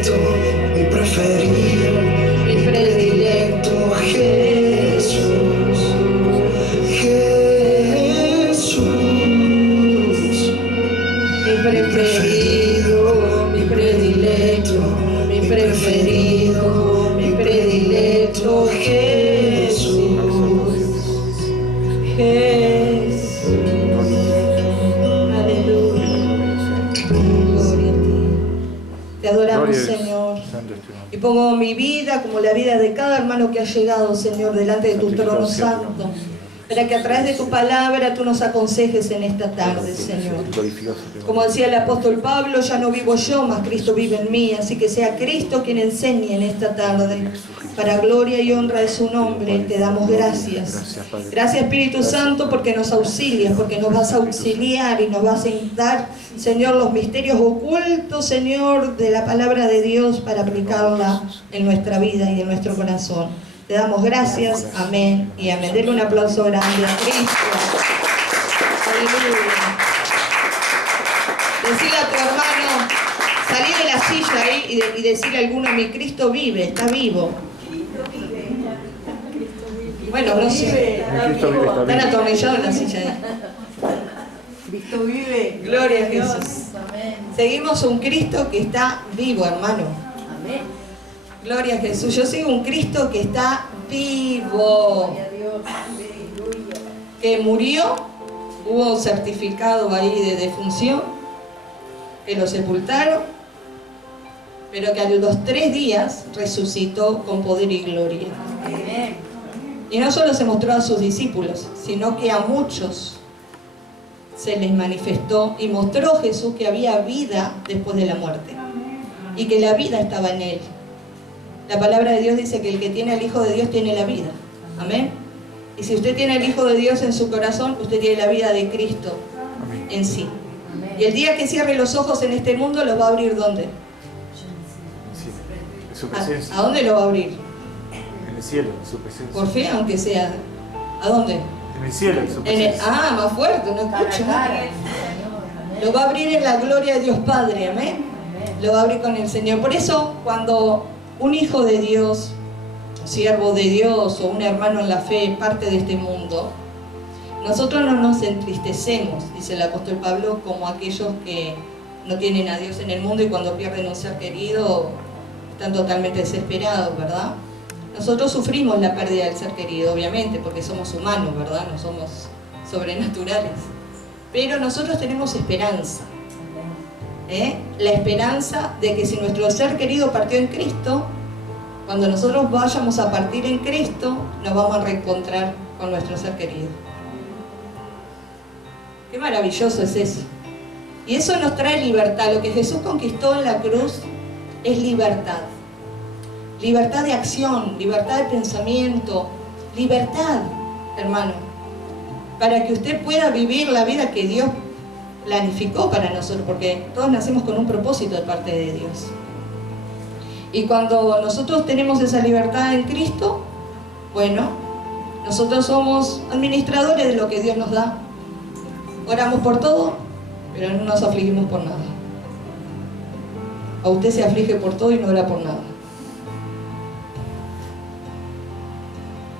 predilecto, mi preferido, mi predilecto, Jesús, Jesús, mi preferido, mi predilecto, mi preferido, mi predilecto, Jesús, Jesús. Aleluya. Gloria a ti. Te adoramos, Señor. Y pongo mi vida como la vida de cada hermano que ha llegado, Señor, delante de tu trono santo, para que a través de tu palabra tú nos aconsejes en esta tarde, Señor. Como decía el apóstol Pablo, ya no vivo yo, mas Cristo vive en mí. Así que sea Cristo quien enseñe en esta tarde. Para gloria y honra de su nombre, te damos gracias. Gracias, Espíritu Santo, porque nos auxilias, porque nos vas a auxiliar y nos vas a dar, Señor, los misterios ocultos, Señor, de la palabra de Dios para aplicarla en nuestra vida y en nuestro corazón. Te damos gracias, amén y amén. Denle un aplauso grande a Cristo. Aleluya. Decirle a tu hermano, salí de la silla ahí y decirle a alguno, mi Cristo vive, está vivo. Bueno, no sé. Están atornillados en la silla ahí. Cristo vive. Gloria a Jesús. Seguimos un Cristo que está vivo, hermano. Amén. Gloria a Jesús. Yo sigo un Cristo que está vivo. Que murió, hubo un certificado ahí de defunción, que lo sepultaron, pero que a los 3 días resucitó con poder y gloria. Y no solo se mostró a sus discípulos, sino que a muchos se les manifestó y mostró Jesús que había vida después de la muerte y que la vida estaba en él. La palabra de Dios dice que el que tiene al Hijo de Dios tiene la vida. Amén. Y si usted tiene al Hijo de Dios en su corazón, usted tiene la vida de Cristo en sí. Y el día que cierre los ojos en este mundo, ¿los va a abrir dónde? ¿A dónde lo va a abrir? En el cielo, en su presencia. Por fe, aunque sea. ¿A dónde? En el cielo, en su presencia. Más fuerte, no escucho. Lo va a abrir en la gloria de Dios Padre, amén. Lo va a abrir con el Señor. Por eso, cuando un hijo de Dios, siervo de Dios o un hermano en la fe parte de este mundo, nosotros no nos entristecemos, dice el apóstol Pablo, como aquellos que no tienen a Dios en el mundo y cuando pierden un ser querido están totalmente desesperados, ¿verdad? Nosotros sufrimos la pérdida del ser querido, obviamente, porque somos humanos, ¿verdad? No somos sobrenaturales. Pero nosotros tenemos esperanza. La esperanza de que si nuestro ser querido partió en Cristo, cuando nosotros vayamos a partir en Cristo, nos vamos a reencontrar con nuestro ser querido. Qué maravilloso es eso. Y eso nos trae libertad. Lo que Jesús conquistó en la cruz es libertad. Libertad de acción, libertad de pensamiento, libertad, hermano, para que usted pueda vivir la vida que Dios planificó para nosotros, porque todos nacemos con un propósito de parte de Dios. Y cuando nosotros tenemos esa libertad en Cristo, bueno, nosotros somos administradores de lo que Dios nos da. Oramos por todo, pero no nos afligimos por nada. A usted se aflige por todo y no ora por nada.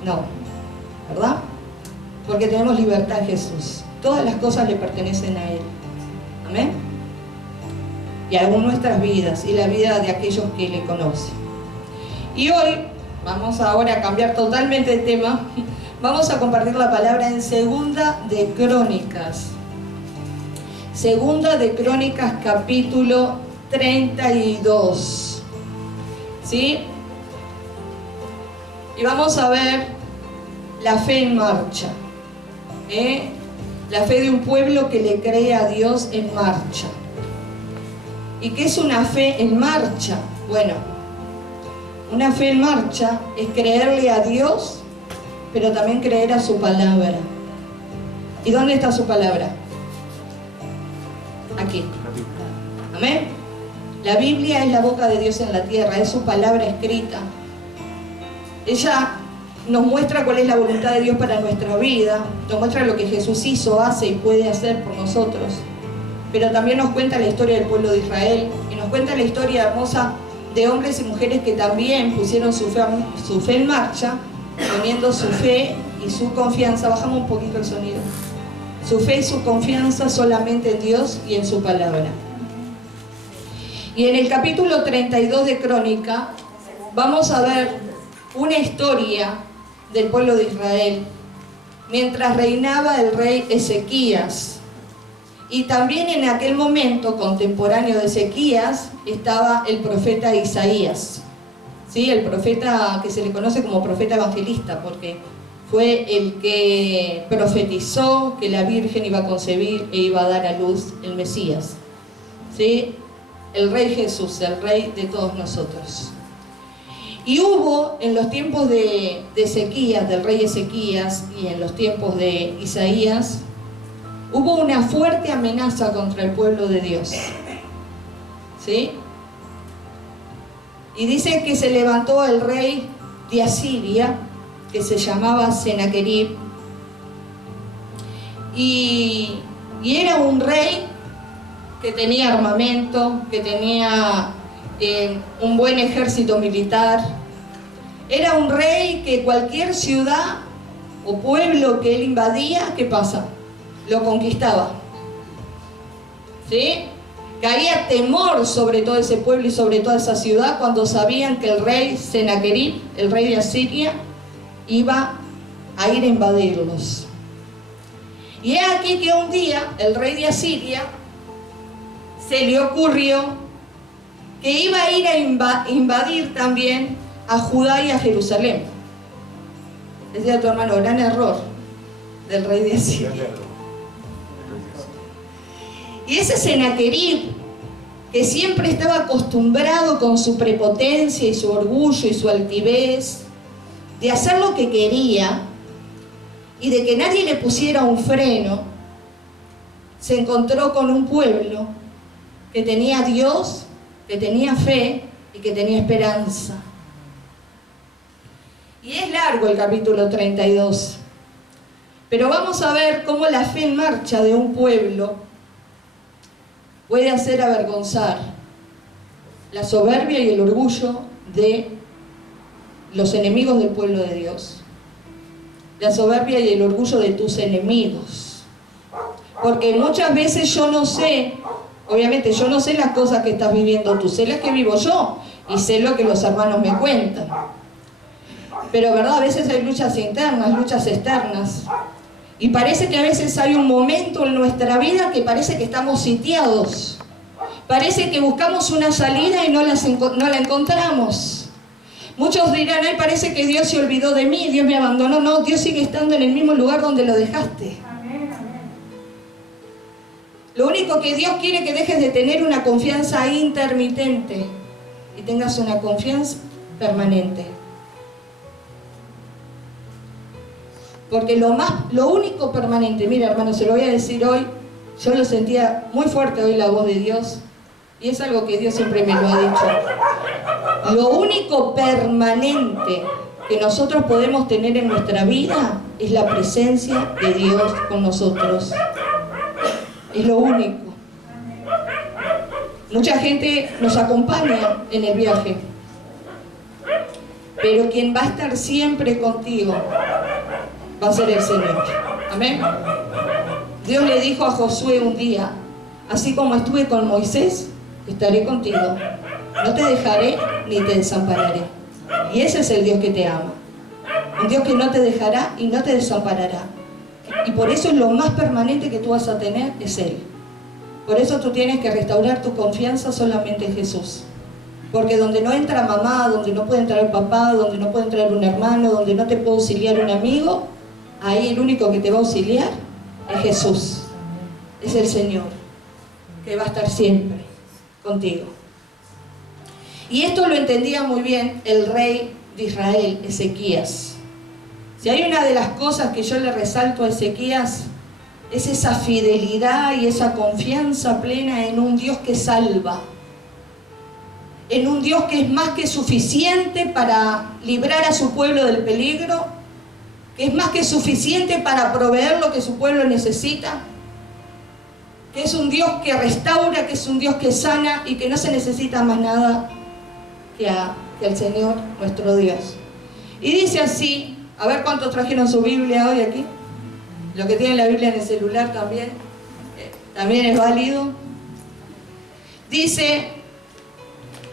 No, ¿verdad? Porque tenemos libertad en Jesús. Todas las cosas le pertenecen a Él. Amén. Y aún nuestras vidas y la vida de aquellos que le conocen. Y hoy vamos ahora a cambiar totalmente de tema. Vamos a compartir la palabra en Segunda de Crónicas. Segunda de Crónicas, capítulo 32. ¿Sí? Y vamos a ver la fe en marcha. La fe de un pueblo que le cree a Dios en marcha. ¿Y qué es una fe en marcha? Bueno, una fe en marcha es creerle a Dios, pero también creer a su palabra. ¿Y dónde está su palabra? Aquí. Amén. La Biblia es la boca de Dios en la tierra, es su palabra escrita. Ella nos muestra cuál es la voluntad de Dios para nuestra vida, nos muestra lo que Jesús hizo, hace y puede hacer por nosotros. Pero también nos cuenta la historia del pueblo de Israel y nos cuenta la historia hermosa de hombres y mujeres que también pusieron su fe en marcha, poniendo su fe y su confianza. Bajamos un poquito el sonido. Su fe y su confianza solamente en Dios y en su palabra. Y en el capítulo 32 de Crónica vamos a ver una historia del pueblo de Israel mientras reinaba el rey Ezequías. Y también en aquel momento, contemporáneo de Ezequías, estaba el profeta Isaías. ¿Sí? El profeta que se le conoce como profeta evangelista, porque fue el que profetizó que la Virgen iba a concebir e iba a dar a luz el Mesías. ¿Sí? El Rey Jesús, el Rey de todos nosotros. Y hubo en los tiempos de Ezequías, del rey Ezequías, y en los tiempos de Isaías, hubo una fuerte amenaza contra el pueblo de Dios. ¿Sí? Y dice que se levantó el rey de Asiria, que se llamaba Senaquerib, y era un rey que tenía armamento, que tenía un buen ejército militar. Era un rey que cualquier ciudad o pueblo que él invadía, ¿qué pasa? Lo conquistaba. ¿Sí? Caía temor sobre todo ese pueblo y sobre toda esa ciudad cuando sabían que el rey Senaquerib, el rey de Asiria, iba a ir a invadirlos. Y es aquí que un día el rey de Asiria se le ocurrió que iba a ir a invadir también a Judá y a Jerusalén. Decía tu hermano, gran error del rey de Asiria. Y ese Senaquerib, que siempre estaba acostumbrado con su prepotencia y su orgullo y su altivez, de hacer lo que quería y de que nadie le pusiera un freno, se encontró con un pueblo que tenía a Dios, que tenía fe y que tenía esperanza. Y es largo el capítulo 32, pero vamos a ver cómo la fe en marcha de un pueblo puede hacer avergonzar la soberbia y el orgullo de los enemigos del pueblo de Dios. La soberbia y el orgullo de tus enemigos. Porque muchas veces yo no sé, obviamente yo no sé las cosas que estás viviendo tú, sé las que vivo yo y sé lo que los hermanos me cuentan. Pero verdad, a veces hay luchas internas, luchas externas. Y parece que a veces hay un momento en nuestra vida que parece que estamos sitiados. Parece que buscamos una salida y no la encontramos. Muchos dirán, ay, parece que Dios se olvidó de mí, Dios me abandonó. No, Dios sigue estando en el mismo lugar donde lo dejaste. Lo único que Dios quiere es que dejes de tener una confianza intermitente y tengas una confianza permanente. Porque lo único permanente, mira hermano, se lo voy a decir hoy, yo lo sentía muy fuerte hoy la voz de Dios, y es algo que Dios siempre me lo ha dicho. Lo único permanente que nosotros podemos tener en nuestra vida es la presencia de Dios con nosotros. Es lo único. Mucha gente nos acompaña en el viaje, pero quien va a estar siempre contigo va a ser el Señor. Amén. Dios le dijo a Josué un día, así como estuve con Moisés, estaré contigo. No te dejaré ni te desampararé. Y ese es el Dios que te ama. Un Dios que no te dejará y no te desamparará. Y por eso es lo más permanente que tú vas a tener, es Él. Por eso tú tienes que restaurar tu confianza solamente en Jesús. Porque donde no entra mamá, donde no puede entrar papá, donde no puede entrar un hermano, donde no te puede auxiliar un amigo, ahí el único que te va a auxiliar es Jesús. Es el Señor, que va a estar siempre contigo. Y esto lo entendía muy bien el rey de Israel, Ezequías. Si hay una de las cosas que yo le resalto a Ezequías, es esa fidelidad y esa confianza plena en un Dios que salva. En un Dios que es más que suficiente para librar a su pueblo del peligro, que es más que suficiente para proveer lo que su pueblo necesita, que es un Dios que restaura, que es un Dios que sana y que no se necesita más nada que al Señor nuestro Dios. Y dice así, a ver cuántos trajeron su Biblia hoy aquí. Los que tienen la Biblia en el celular también es válido. Dice,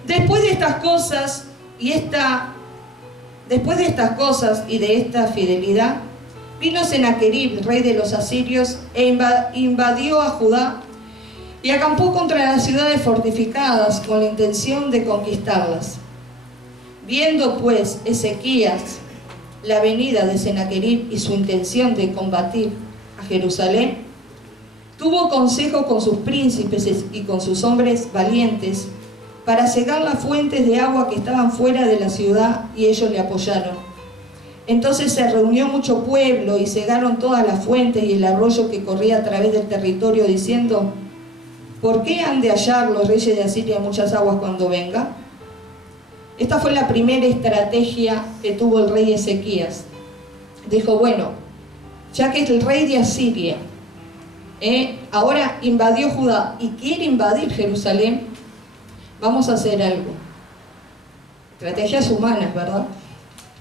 después de estas cosas y de esta fidelidad, vino Senaquerib, rey de los asirios, e invadió a Judá y acampó contra las ciudades fortificadas con la intención de conquistarlas. Viendo pues Ezequías la venida de Senaquerib y su intención de combatir a Jerusalén, tuvo consejo con sus príncipes y con sus hombres valientes para cegar las fuentes de agua que estaban fuera de la ciudad, y ellos le apoyaron. Entonces se reunió mucho pueblo y cegaron todas las fuentes y el arroyo que corría a través del territorio, diciendo: ¿por qué han de hallar los reyes de Asiria muchas aguas cuando venga? Esta fue la primera estrategia que tuvo el rey Ezequías. Dijo, bueno, ya que es el rey de Asiria, ahora invadió Judá y quiere invadir Jerusalén, vamos a hacer algo. Estrategias humanas, ¿verdad?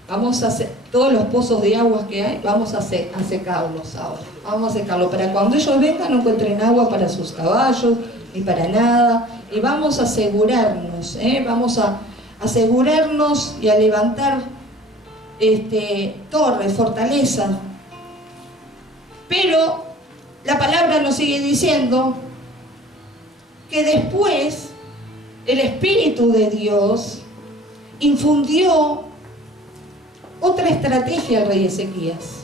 Vamos a hacer todos los pozos de aguas que hay, vamos a secarlos ahora. Vamos a secarlos para cuando ellos vengan no encuentren agua para sus caballos ni para nada. Y vamos a asegurarnos, vamos a asegurarnos y a levantar torres, fortalezas. Pero la palabra nos sigue diciendo que después el Espíritu de Dios infundió otra estrategia al rey Ezequías.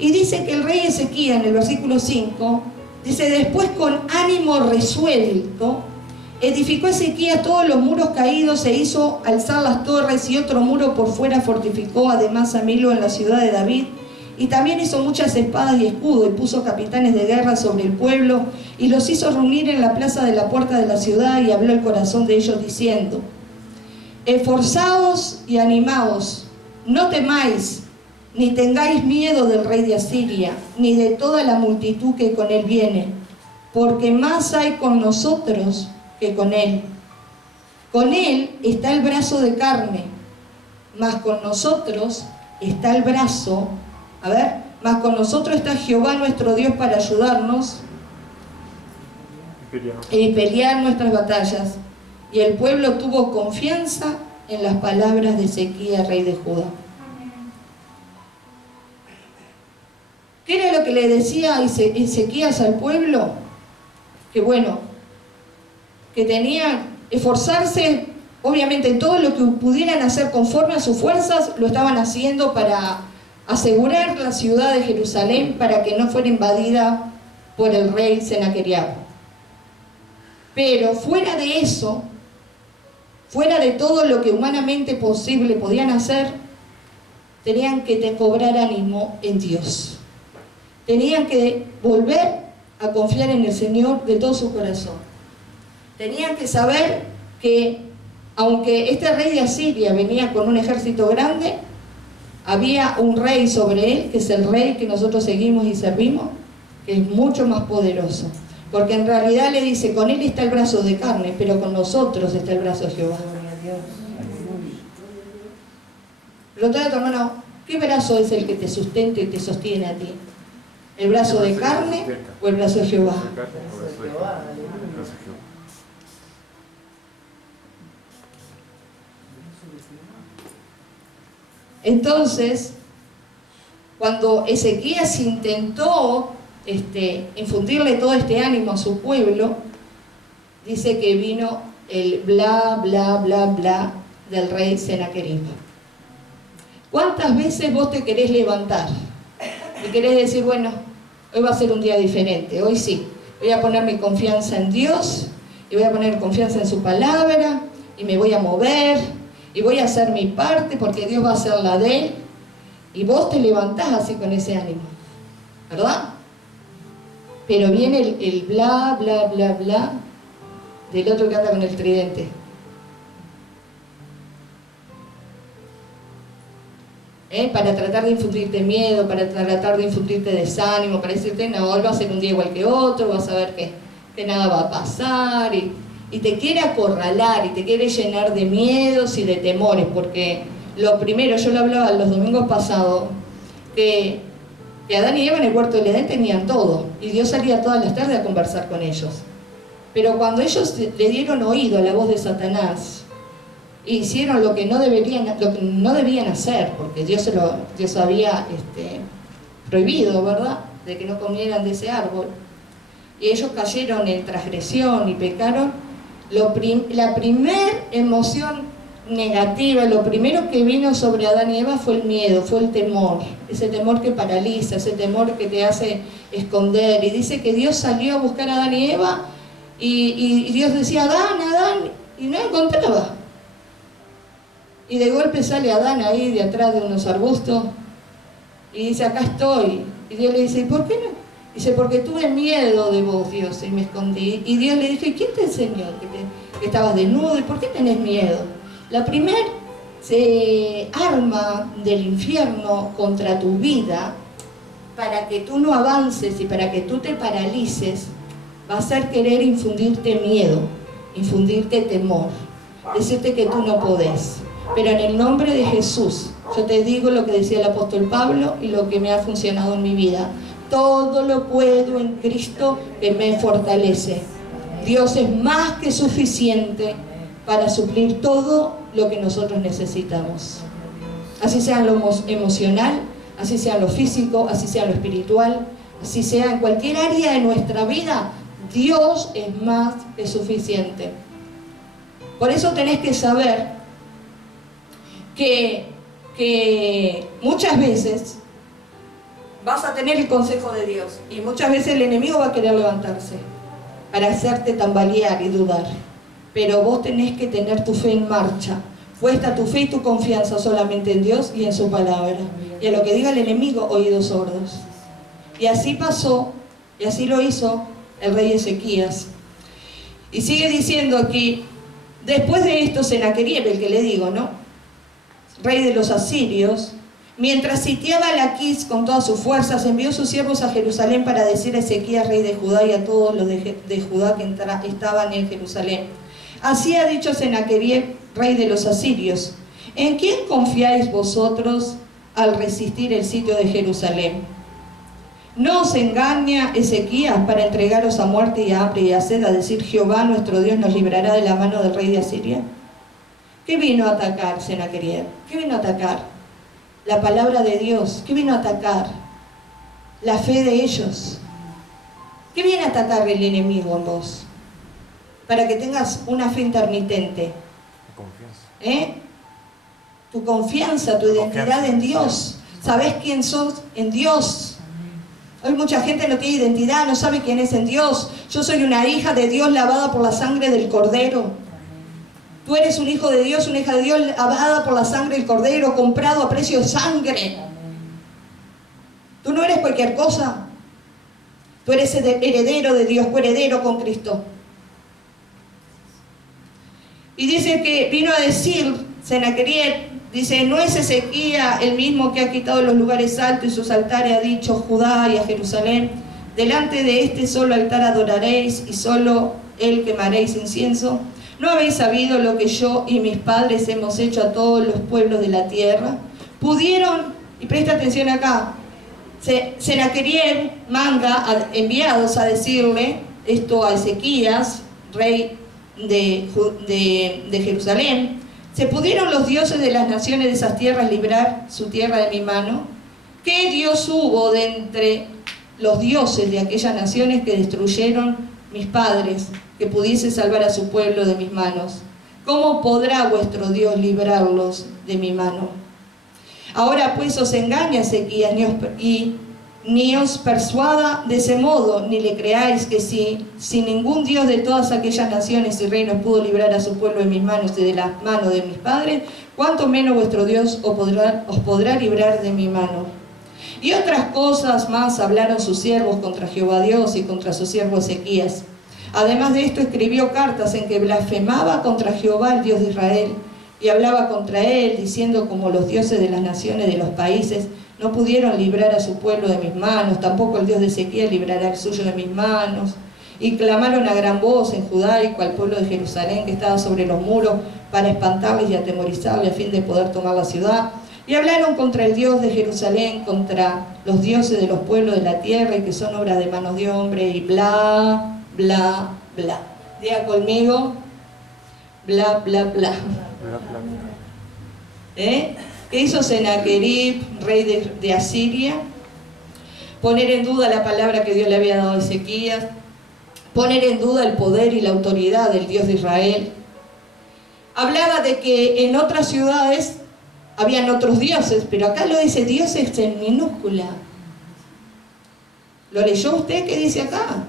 Y dice que el rey Ezequías, en el versículo 5, dice: después con ánimo resuelto, edificó Ezequías todos los muros caídos, e hizo alzar las torres, y otro muro por fuera fortificó además a Milo en la ciudad de David. Y también hizo muchas espadas y escudos, y puso capitanes de guerra sobre el pueblo, y los hizo reunir en la plaza de la puerta de la ciudad, y habló el corazón de ellos diciendo: esforzaos y animaos, no temáis, ni tengáis miedo del rey de Asiria, ni de toda la multitud que con él viene, porque más hay con nosotros que con él. Con él está el brazo de carne, mas con nosotros está el brazo, mas con nosotros está Jehová nuestro Dios para ayudarnos y pelear nuestras batallas. Y el pueblo tuvo confianza en las palabras de Ezequías, rey de Judá. ¿Qué era lo que le decía Ezequías al pueblo? Que bueno, que tenían que esforzarse, obviamente en todo lo que pudieran hacer conforme a sus fuerzas, lo estaban haciendo para asegurar la ciudad de Jerusalén, para que no fuera invadida por el rey Senaquerib. Pero fuera de eso, fuera de todo lo que humanamente posible podían hacer, tenían que cobrar ánimo en Dios. Tenían que volver a confiar en el Señor de todo su corazón. Tenían que saber que, aunque este rey de Asiria venía con un ejército grande, había un rey sobre él, que es el rey que nosotros seguimos y servimos, que es mucho más poderoso. Porque en realidad le dice, con él está el brazo de carne, pero con nosotros está el brazo de Jehová. Preguntale a tu hermano, ¿qué brazo es el que te sustenta y te sostiene a ti? ¿El brazo de carne o el brazo de Jehová? Entonces, cuando Ezequías intentó infundirle todo este ánimo a su pueblo, dice que vino el bla, bla, bla, bla del rey Senaquerib. ¿Cuántas veces vos te querés levantar y querés decir, bueno, hoy va a ser un día diferente, hoy sí, voy a poner mi confianza en Dios, y voy a poner confianza en su palabra, y me voy a mover, y voy a hacer mi parte, porque Dios va a hacer la de él, y vos te levantás así con ese ánimo, ¿verdad? Pero viene el bla, bla, bla, bla del otro que anda con el tridente. Para tratar de infundirte miedo, para tratar de infundirte desánimo, para decirte, no, hoy va a ser un día igual que otro, vas a ver que nada va a pasar, y y te quiere acorralar y te quiere llenar de miedos y de temores, porque lo primero, yo lo hablaba los domingos pasados, que Adán y Eva en el huerto del Edén tenían todo, y Dios salía todas las tardes a conversar con ellos. Pero cuando ellos le dieron oído a la voz de Satanás, e hicieron lo que no debían hacer, porque Dios había prohibido, ¿verdad?, de que no comieran de ese árbol, y ellos cayeron en transgresión y pecaron, la primer emoción negativa, lo primero que vino sobre Adán y Eva fue el miedo, fue el temor, ese temor que paraliza, ese temor que te hace esconder. Y dice que Dios salió a buscar a Adán y Eva y Dios decía, Adán, y no encontraba. Y de golpe sale Adán ahí de atrás de unos arbustos y dice, acá estoy. Y Dios le dice, ¿y por qué no? Dice, porque tuve miedo de vos, Dios, y me escondí. Y Dios le dijo, ¿y quién te enseñó que estabas desnudo? ¿Y por qué tenés miedo? La primer arma del infierno contra tu vida, para que tú no avances y para que tú te paralices, va a ser querer infundirte miedo, infundirte temor, decirte que tú no podés. Pero en el nombre de Jesús, yo te digo lo que decía el apóstol Pablo y lo que me ha funcionado en mi vida. Todo lo puedo en Cristo que me fortalece. Dios es más que suficiente para suplir todo lo que nosotros necesitamos. Así sea en lo emocional, así sea en lo físico, así sea en lo espiritual, así sea en cualquier área de nuestra vida, Dios es más que suficiente. Por eso tenés que saber que muchas veces vas a tener el consejo de Dios y muchas veces el enemigo va a querer levantarse para hacerte tambalear y dudar. Pero vos tenés que tener tu fe en marcha, puesta tu fe y tu confianza solamente en Dios y en su palabra. Y a lo que diga el enemigo, oídos sordos. Y así pasó, y así lo hizo el rey Ezequías. Y sigue diciendo aquí, después de esto Senaquerib, el que le digo, ¿no?, rey de los asirios, mientras sitiaba a Laquis con todas sus fuerzas, envió sus siervos a Jerusalén para decir a Ezequías, rey de Judá, y a todos los de Judá que estaban en Jerusalén: así ha dicho Senaquerib, rey de los asirios, ¿en quién confiáis vosotros al resistir el sitio de Jerusalén? ¿No os engaña Ezequías para entregaros a muerte y a hambre y a sed, a decir, Jehová nuestro Dios nos librará de la mano del rey de Asiria? ¿Qué vino a atacar Senaquerib? ¿Qué vino a atacar? La palabra de Dios. ¿Qué vino a atacar? La fe de ellos. ¿Qué viene a atacar el enemigo en vos? Para que tengas una fe intermitente. Tu confianza, tu identidad en Dios. ¿Sabés quién sos en Dios? Hoy mucha gente no tiene identidad, no sabe quién es en Dios. Yo soy una hija de Dios lavada por la sangre del Cordero. Tú eres un hijo de Dios, una hija de Dios lavada por la sangre del Cordero, comprado a precio de sangre. Tú no eres cualquier cosa. Tú eres heredero de Dios, coheredero con Cristo. Y dice que vino a decir Senaquerib, dice, ¿no es Ezequías el mismo que ha quitado los lugares altos y sus altares ha dicho Judá y a Jerusalén? Delante de este solo altar adoraréis y solo él quemaréis incienso. ¿No habéis sabido lo que yo y mis padres hemos hecho a todos los pueblos de la tierra? Pudieron, y presta atención acá, Senaquerib manda enviados a decirle esto a Ezequías, rey de Jerusalén: ¿se pudieron los dioses de las naciones de esas tierras librar su tierra de mi mano? ¿Qué Dios hubo de entre los dioses de aquellas naciones que destruyeron mis padres, que pudiese salvar a su pueblo de mis manos? ¿Cómo podrá vuestro Dios librarlos de mi mano? Ahora pues os engaña Ezequías, ni os persuada de ese modo, ni le creáis que si ningún Dios de todas aquellas naciones y reinos pudo librar a su pueblo de mis manos y de las manos de mis padres, cuánto menos vuestro Dios os podrá librar de mi mano. Y otras cosas más hablaron sus siervos contra Jehová Dios y contra su siervo Ezequías. Además de esto escribió cartas en que blasfemaba contra Jehová, el Dios de Israel, y hablaba contra él, diciendo, como los dioses de las naciones de los países no pudieron librar a su pueblo de mis manos, tampoco el Dios de Ezequías librará el suyo de mis manos. Y clamaron a gran voz en judaico al pueblo de Jerusalén que estaba sobre los muros para espantarles y atemorizarles a fin de poder tomar la ciudad. Y hablaron contra el Dios de Jerusalén, contra los dioses de los pueblos de la tierra y que son obras de manos de hombre y bla, bla, bla. Diga conmigo, bla, bla, bla. ¿Qué hizo Sennacherib, rey de Asiria? Poner en duda la palabra que Dios le había dado a Ezequías, poner en duda el poder y la autoridad del Dios de Israel. Hablaba de que en otras ciudades habían otros dioses, pero acá lo dice dioses en minúscula. ¿Lo leyó usted? ¿Qué dice acá?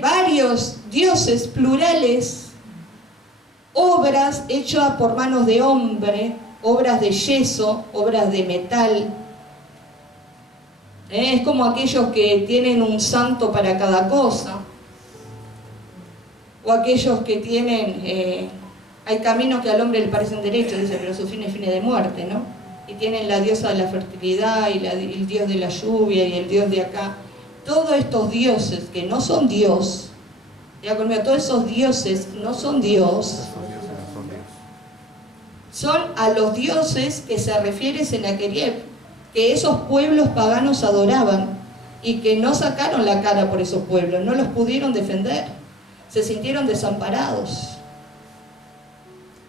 Varios dioses plurales, obras hechas por manos de hombre, obras de yeso, obras de metal. Es como aquellos que tienen un santo para cada cosa, o aquellos que tienen, hay caminos que al hombre le parecen derechos, dice, pero su fin es fines de muerte, ¿no? Y tienen la diosa de la fertilidad, y el dios de la lluvia, y el dios de acá. Todos estos dioses que no son Dios, ya conmigo, todos esos dioses no son Dios, son a los dioses que se refiere Sennacherib, que esos pueblos paganos adoraban y que no sacaron la cara por esos pueblos, no los pudieron defender, se sintieron desamparados.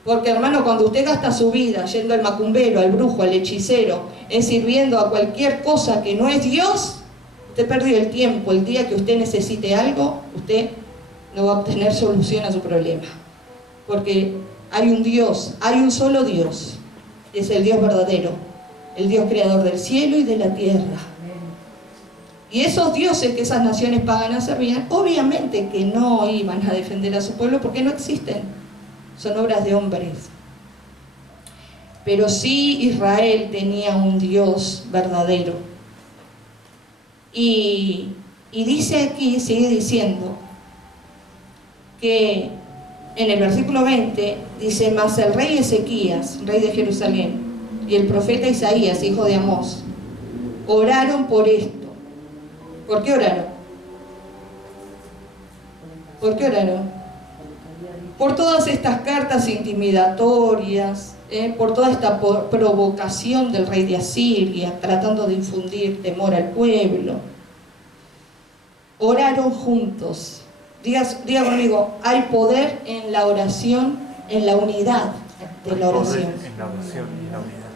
Porque hermano, cuando usted gasta su vida yendo al macumbero, al brujo, al hechicero, sirviendo a cualquier cosa que no es Dios, usted perdió el tiempo. El día que usted necesite algo, usted no va a obtener solución a su problema. Porque hay un Dios, hay un solo Dios, es el Dios verdadero, el Dios creador del cielo y de la tierra. Y esos dioses que esas naciones paganas servían, obviamente que no iban a defender a su pueblo porque no existen, son obras de hombres. Pero sí Israel tenía un Dios verdadero. Y dice aquí, sigue diciendo, que en el versículo 20 dice: mas el rey Ezequías, rey de Jerusalén, y el profeta Isaías, hijo de Amós, oraron por esto. ¿Por qué oraron? ¿Por qué oraron? Por todas estas cartas intimidatorias, por toda esta provocación del rey de Asiria, tratando de infundir temor al pueblo. Oraron juntos. Diga conmigo, hay poder en la oración, en la unidad de la oración.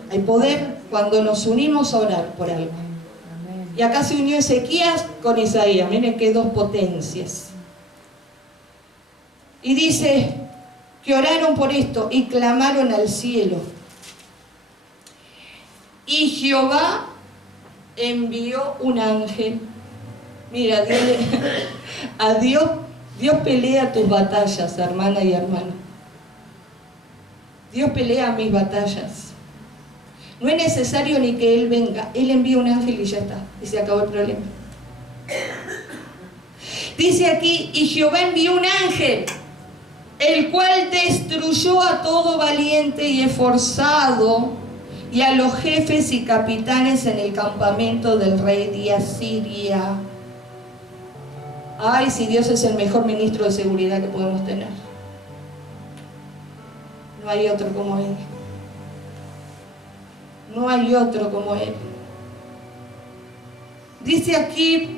Hay poder cuando nos unimos a orar por algo. Y acá se unió Ezequías con Isaías. Miren qué dos potencias. Y dice que oraron por esto y clamaron al cielo. Y Jehová envió un ángel. Mira, Dios pelea tus batallas, hermana y hermano. Dios pelea mis batallas. No es necesario ni que Él venga. Él envía un ángel y ya está. Y se acabó el problema. Dice aquí, y Jehová envió un ángel, el cual destruyó a todo valiente y esforzado, y a los jefes y capitanes en el campamento del rey de Asiria. Ay, si Dios es el mejor ministro de seguridad que podemos tener. No hay otro como Él. No hay otro como Él. Dice aquí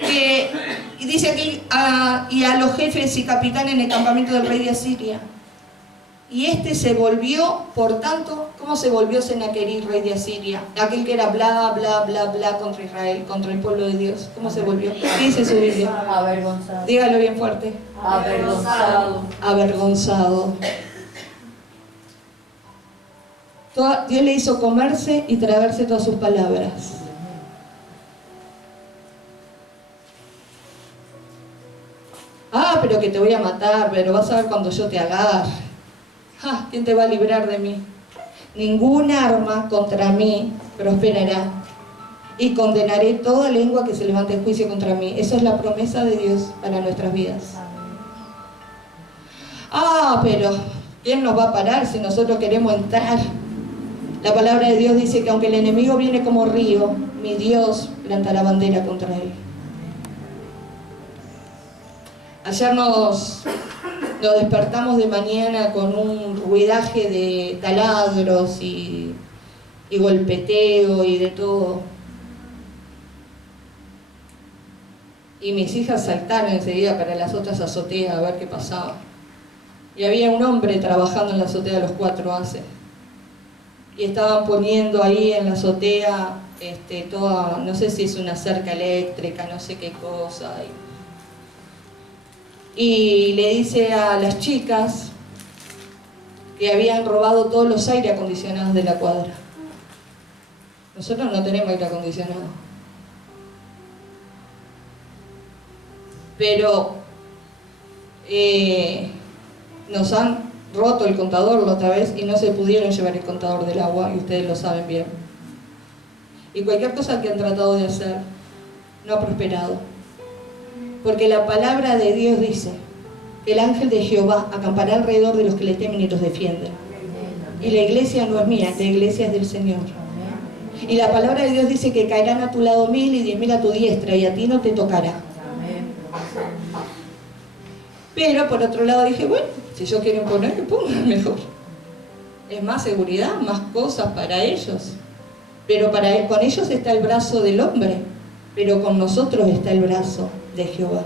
que, y a los jefes y capitanes en el campamento del rey de Asiria. Y este se volvió, por tanto, ¿cómo se volvió Sennacherib, rey de Asiria? Aquel que era bla, bla, bla, bla contra Israel, contra el pueblo de Dios. ¿Cómo se volvió? ¿Qué dice su Biblia? Avergonzado. Dígalo bien fuerte. Avergonzado. Avergonzado. Dios le hizo comerse y tragarse todas sus palabras. Ah, pero que te voy a matar, pero vas a ver cuando yo te agarre. Ah, ¿quién te va a librar de mí? Ningún arma contra mí prosperará, y condenaré toda lengua que se levante en juicio contra mí. Esa es la promesa de Dios para nuestras vidas. Ah, pero ¿quién nos va a parar si nosotros queremos entrar La palabra de Dios dice que aunque el enemigo viene como río, mi Dios plantará bandera contra él. Ayer nos despertamos de mañana con un ruidaje de taladros y golpeteo y de todo. Y mis hijas saltaron enseguida para las otras azoteas a ver qué pasaba. Y había un hombre trabajando en la azotea de los 4 haces. Y estaban poniendo ahí en la azotea toda, no sé si es una cerca eléctrica, no sé qué cosa. Y le dice a las chicas que habían robado todos los aire acondicionados de la cuadra. Nosotros no tenemos aire acondicionado. Pero nos han roto el contador la otra vez y no se pudieron llevar el contador del agua, y ustedes lo saben bien. Y cualquier cosa que han tratado de hacer no ha prosperado. Porque la palabra de Dios dice que el ángel de Jehová acampará alrededor de los que le temen y los defienden. Y la iglesia no es mía, la iglesia es del Señor. Y la palabra de Dios dice que caerán a tu lado 1000 y 10.000 a tu diestra, y a ti no te tocará. Pero por otro lado dije, bueno, si ellos quieren poner, que pongan mejor. Es más seguridad, más cosas para ellos. Pero con ellos está el brazo del hombre, pero con nosotros está el brazo de Jehová.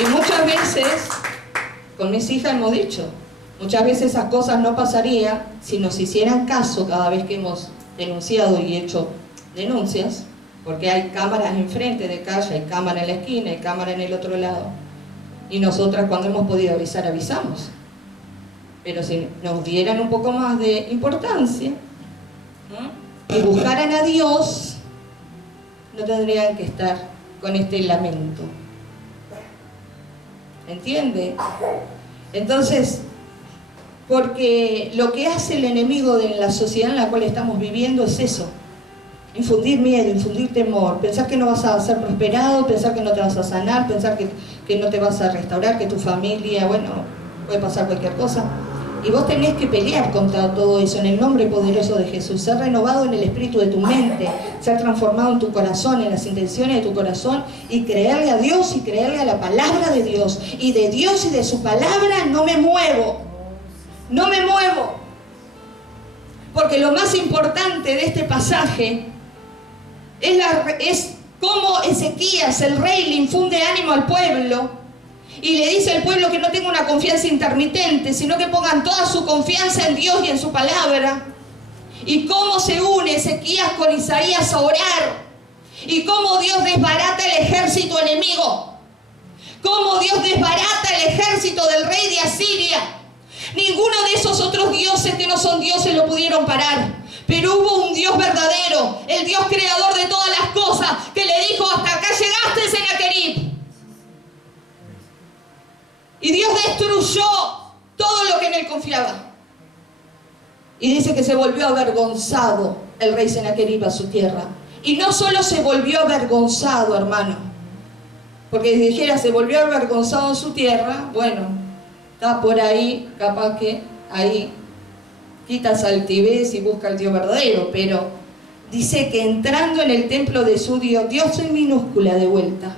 Y muchas veces, con mis hijas hemos dicho, muchas veces esas cosas no pasarían si nos hicieran caso cada vez que hemos denunciado y hecho denuncias, porque hay cámaras enfrente de calle, hay cámara en la esquina, hay cámara en el otro lado. Y nosotras cuando hemos podido avisar, avisamos. Pero si nos dieran un poco más de importancia, ¿no? Y buscaran a Dios, no tendrían que estar con este lamento. ¿Entiende? Entonces, porque lo que hace el enemigo de la sociedad en la cual estamos viviendo es eso: infundir miedo, infundir temor, pensar que no vas a ser prosperado, pensar que no te vas a sanar, pensar que no te vas a restaurar, que tu familia, bueno, puede pasar cualquier cosa. Y vos tenés que pelear contra todo eso en el nombre poderoso de Jesús, ser renovado en el espíritu de tu mente, ser transformado en tu corazón, en las intenciones de tu corazón, y creerle a Dios y creerle a la palabra de Dios. Y de Dios y de su palabra no me muevo, no me muevo. Porque lo más importante de este pasaje es cómo Ezequías, el rey, le infunde ánimo al pueblo y le dice al pueblo que no tenga una confianza intermitente, sino que pongan toda su confianza en Dios y en su palabra. Y cómo se une Ezequías con Isaías a orar, y cómo Dios desbarata el ejército enemigo, cómo Dios desbarata el ejército del rey de Asiria. Ninguno de esos otros dioses que no son dioses lo pudieron parar. Pero hubo un Dios verdadero, el Dios creador de todas las cosas, que le dijo: hasta acá llegaste, Sennacherib. Y Dios destruyó todo lo que en él confiaba. Y dice que se volvió avergonzado el rey Sennacherib a su tierra. Y no solo se volvió avergonzado, hermano, porque si dijera se volvió avergonzado en su tierra, bueno, está por ahí, capaz que ahí quitas altivez y busca al Dios verdadero. Pero dice que entrando en el templo de su Dios, Dios en minúscula de vuelta,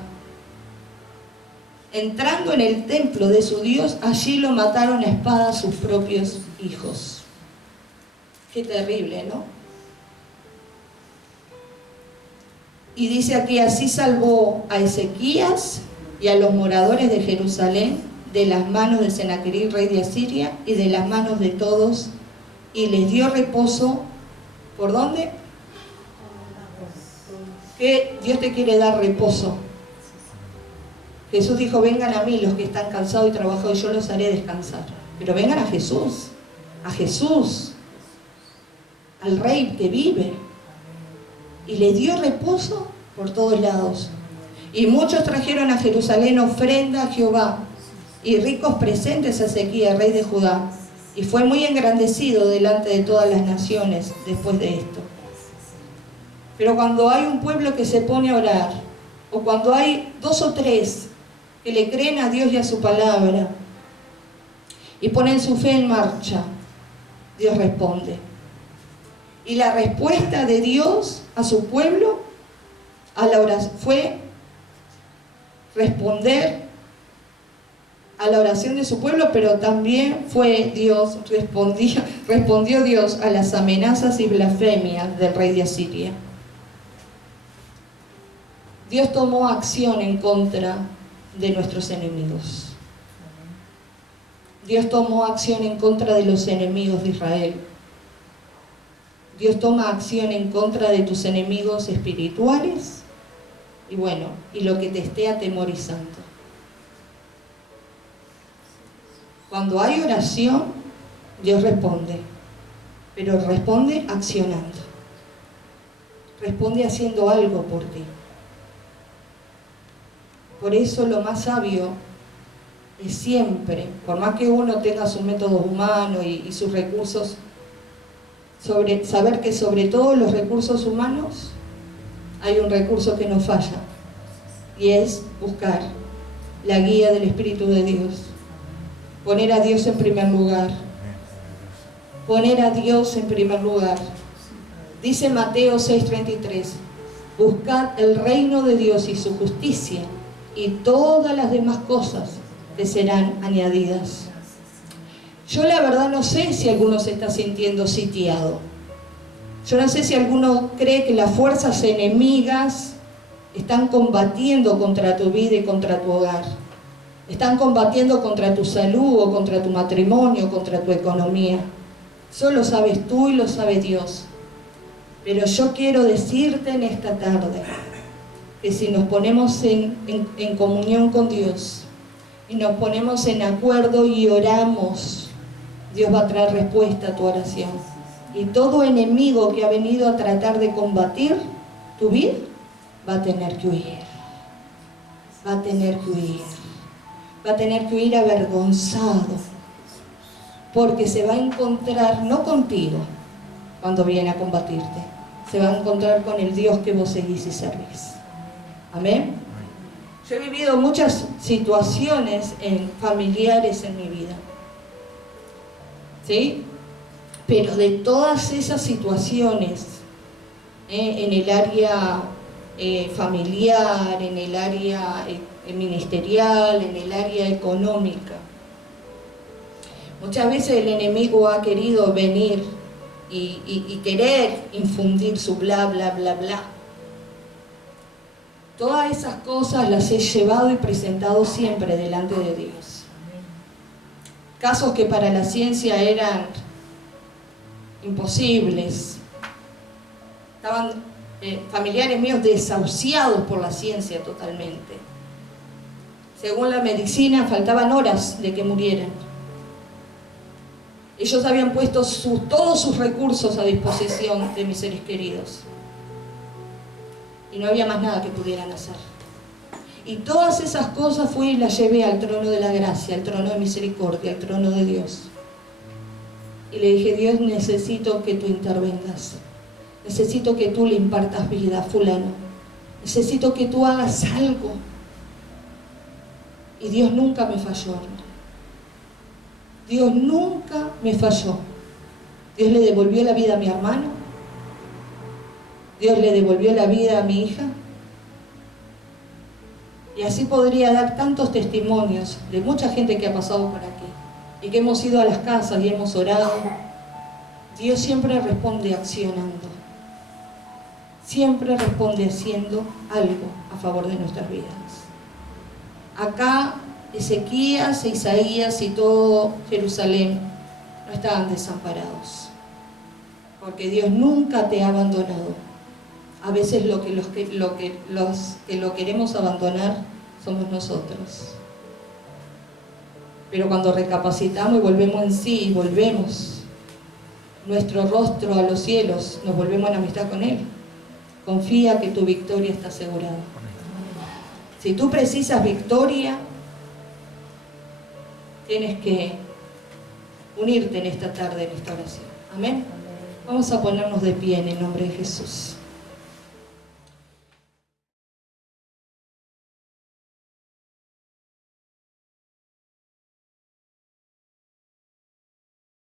entrando en el templo de su Dios, allí lo mataron a espada sus propios hijos. Qué terrible, ¿no? Y dice aquí: así salvó a Ezequías y a los moradores de Jerusalén de las manos de Sennacherib, rey de Asiria, y de las manos de todos, y les dio reposo. ¿Por dónde? Que Dios te quiere dar reposo. Jesús dijo: vengan a mí los que están cansados y trabajados, y yo los haré descansar. Pero vengan a Jesús, al Rey que vive. Y le dio reposo por todos lados. Y muchos trajeron a Jerusalén ofrenda a Jehová y ricos presentes a Ezequías, rey de Judá. Y fue muy engrandecido delante de todas las naciones después de esto. Pero cuando hay un pueblo que se pone a orar, o cuando hay 2 o 3 que le creen a Dios y a su palabra, y ponen su fe en marcha, Dios responde. Y la respuesta de Dios a su pueblo a la oración fue responder a la oración de su pueblo, pero también respondió Dios a las amenazas y blasfemias del rey de Asiria. Dios tomó acción en contra de nuestros enemigos. Dios tomó acción en contra de los enemigos de Israel. Dios toma acción en contra de tus enemigos espirituales y lo que te esté atemorizando. Cuando hay oración, Dios responde, pero responde accionando. Responde haciendo algo por ti. Por eso lo más sabio es siempre, por más que uno tenga sus métodos humanos y sus recursos, saber que sobre todos los recursos humanos hay un recurso que no falla, y es buscar la guía del Espíritu de Dios. Poner a Dios en primer lugar. Poner a Dios en primer lugar. Dice Mateo 6:33, buscad el reino de Dios y su justicia, y todas las demás cosas te serán añadidas. Yo la verdad no sé si alguno se está sintiendo sitiado. Yo no sé si alguno cree que las fuerzas enemigas están combatiendo contra tu vida y contra tu hogar. Están combatiendo contra tu salud o contra tu matrimonio, contra tu economía. Eso lo sabes tú y lo sabe Dios. Pero yo quiero decirte en esta tarde que si nos ponemos en comunión con Dios y nos ponemos en acuerdo y oramos, Dios va a traer respuesta a tu oración. Y todo enemigo que ha venido a tratar de combatir tu vida va a tener que huir. Va a tener que huir. Va a tener que huir avergonzado, porque se va a encontrar no contigo cuando viene a combatirte, se va a encontrar con el Dios que vos seguís y servís. Amén. Yo he vivido muchas situaciones familiares en mi vida, ¿sí? Pero de todas esas situaciones, en el área familiar, en el área ministerial, en el área económica, muchas veces el enemigo ha querido venir y querer infundir su bla, bla, bla, bla. Todas esas cosas las he llevado y presentado siempre delante de Dios. Casos que para la ciencia eran imposibles. Estaban familiares míos desahuciados por la ciencia totalmente. Según la medicina, faltaban horas de que murieran. Ellos habían puesto todos sus recursos a disposición de mis seres queridos. Y no había más nada que pudieran hacer. Y todas esas cosas fui y las llevé al trono de la gracia, al trono de misericordia, al trono de Dios. Y le dije, Dios, necesito que tú intervengas. Necesito que tú le impartas vida a fulano. Necesito que tú hagas algo. Y Dios nunca me falló, hermano. Dios nunca me falló. Dios le devolvió la vida a mi hermano. Dios le devolvió la vida a mi hija. Y así podría dar tantos testimonios de mucha gente que ha pasado por aquí y que hemos ido a las casas y hemos orado. Dios siempre responde accionando. Siempre responde haciendo algo a favor de nuestras vidas. Acá Ezequías, Isaías y todo Jerusalén no estaban desamparados, porque Dios nunca te ha abandonado. A veces los que lo queremos abandonar somos nosotros. Pero cuando recapacitamos y volvemos en sí, y volvemos nuestro rostro a los cielos, nos volvemos en amistad con Él. Confía que tu victoria está asegurada. Si tú precisas victoria, tienes que unirte en esta tarde, en esta oración. Amén. Vamos a ponernos de pie en el nombre de Jesús.